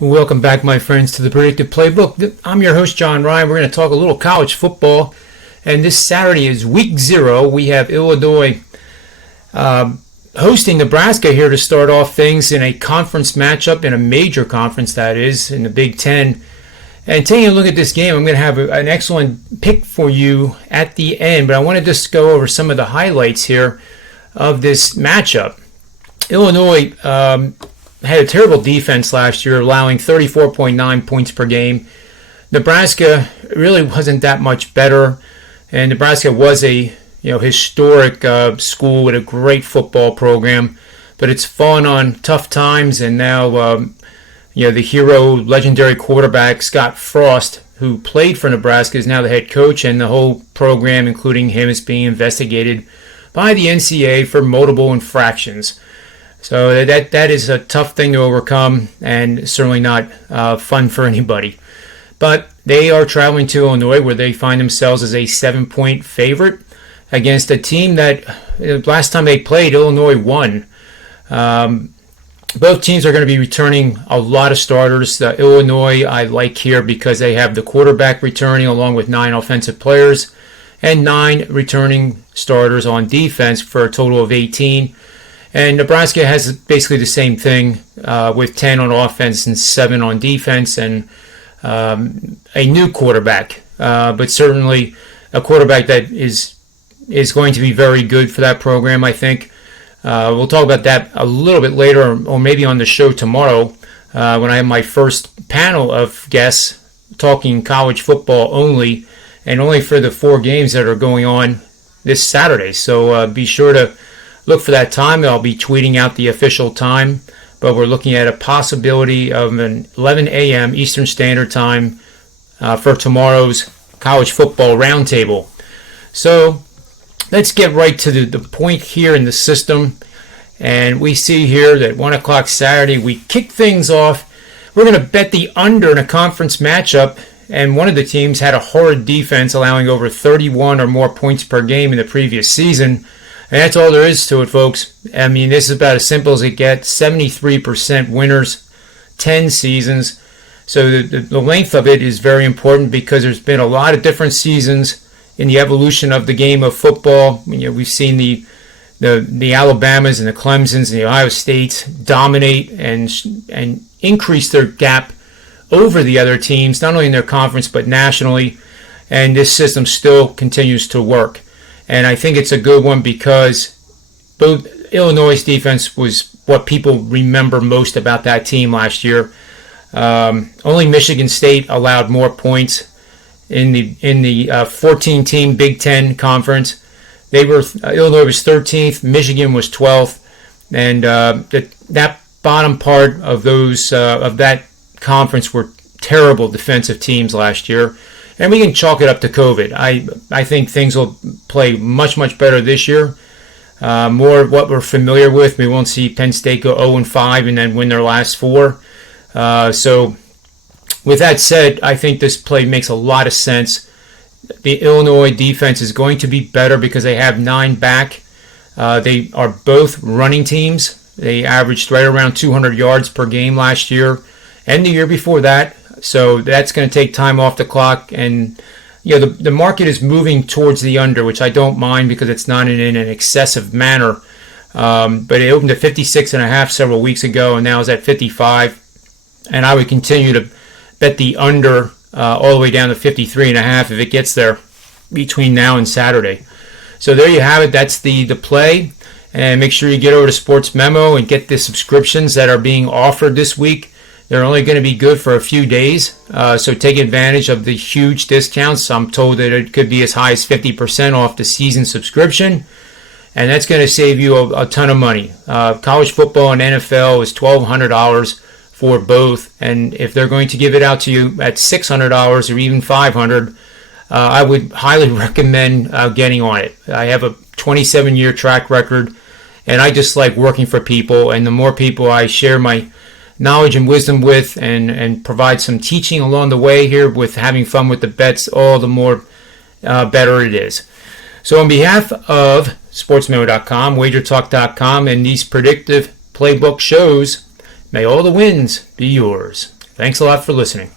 Welcome back, my friends, to the Predictive Playbook. I'm your host, John Ryan. We're going to talk a little college football. And this Saturday is week 0. We have Illinois hosting Nebraska here to start off things in a conference matchup, in a major conference, that is, in the Big Ten. And taking a look at this game, I'm going to have an excellent pick for you at the end. But I want to just go over some of the highlights here of this matchup. Illinois had a terrible defense last year, allowing 34.9 points per game. Nebraska really wasn't that much better, and Nebraska was a historic school with a great football program, but it's fallen on tough times, and now the hero, legendary quarterback Scott Frost, who played for Nebraska, is now the head coach, and the whole program, including him, is being investigated by the NCAA for multiple infractions. So that is a tough thing to overcome, and certainly not fun for anybody. But they are traveling to Illinois, where they find themselves as a 7-point favorite against a team that last time they played, Illinois won. Both teams are going to be returning a lot of starters. Illinois I like here because they have the quarterback returning along with 9 offensive players and 9 returning starters on defense for a total of 18. And Nebraska has basically the same thing with 10 on offense and 7 on defense, and a new quarterback, but certainly a quarterback that is going to be very good for that program, I think. We'll talk about that a little bit later, or maybe on the show tomorrow when I have my first panel of guests talking college football only, and only for the 4 games that are going on this Saturday. So be sure to look for that time. I'll be tweeting out the official time, but we're looking at a possibility of an 11 a.m. Eastern Standard Time for tomorrow's college football roundtable. So let's get right to the point here in the system. And we see here that 1 o'clock Saturday, we kick things off. We're going to bet the under in a conference matchup, and one of the teams had a horrid defense, allowing over 31 or more points per game in the previous season. And that's all there is to it, folks. I mean, this is about as simple as it gets. 73% winners, 10 seasons. So the length of it is very important because there's been a lot of different seasons in the evolution of the game of football. We've seen the Alabamas and the Clemsons and the Ohio States dominate and increase their gap over the other teams, not only in their conference but nationally. And this system still continues to work. And I think it's a good one because both Illinois' defense was what people remember most about that team last year. Only Michigan State allowed more points in the 14-team Big Ten conference. Illinois was 13th, Michigan was 12th, and that bottom part of that conference were terrible defensive teams last year. And we can chalk it up to COVID. I think things will play much, much better this year. More of what we're familiar with. We won't see Penn State go 0-5 and then win their last 4. So with that said, I think this play makes a lot of sense. The Illinois defense is going to be better because they have 9 back. They are both running teams. They averaged right around 200 yards per game last year and the year before that. So that's going to take time off the clock, and the market is moving towards the under, which I don't mind because it's not in an excessive manner. But it opened at 56.5 several weeks ago, and now is at 55. And I would continue to bet the under all the way down to 53.5 if it gets there between now and Saturday. So there you have it. That's the play. And make sure you get over to Sportsmemo and get the subscriptions that are being offered this week. They're only going to be good for a few days, so take advantage of the huge discounts. I'm told that it could be as high as 50% off the season subscription, and that's going to save you a ton of money. College football and NFL is $1,200 for both, and if they're going to give it out to you at $600 or even $500, I would highly recommend getting on it. I have a 27-year track record, and I just like working for people, and the more people I share my knowledge and wisdom with and provide some teaching along the way here with having fun with the bets, all the more better it is. So on behalf of Sportsmemo.com, WagerTalk.com, and these predictive playbook shows, may all the wins be yours. Thanks a lot for listening.